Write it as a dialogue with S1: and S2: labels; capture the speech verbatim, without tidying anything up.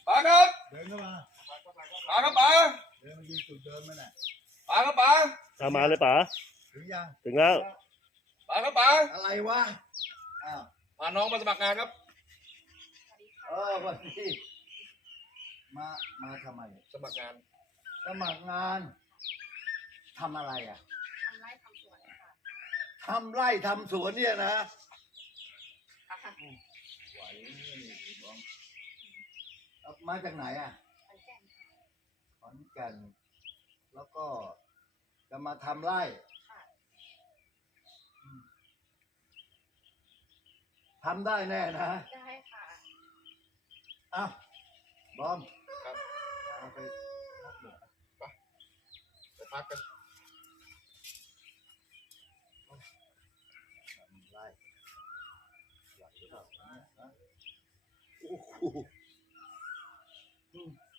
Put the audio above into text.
S1: ป๋าครับ
S2: เดินเข้ามา
S1: ป๋าครับป๋า
S2: เดินมายืนจุดเดิมนั่นแหละ
S1: ป๋าครับป๋า
S3: ตามมาเลยป๋า
S2: ถึงยัง
S3: ถึงแล้ว
S1: ป๋าครับป๋า
S2: อะไรวะอ้าว
S1: พาน้องมาสมัครงานครับ
S2: เออวันนี้มามาทำไม
S1: สมัครงาน
S2: สมัครงานทำอะไรอ่ะ
S4: ทำไร่ทำสวนค่ะ
S2: ทำไร่ทำสวนเนี่ยนะ
S4: ค่ะ
S2: ไหวนี่บอมเอามาจากไหนอ่ะ
S4: ขอนแก่น
S2: ขอนแก่นแล้วก็จะมาทำไร่
S4: ค่ะ
S2: ทำได้แน่นะ
S4: ได้ค่ะ
S2: อ้าวบอม
S1: ครับ
S2: เอาไปพักหน่อย
S1: ไปพักกัน
S2: ทำไร่ไหวหรือเปล่าเนี่ยนะโอ้โหอืม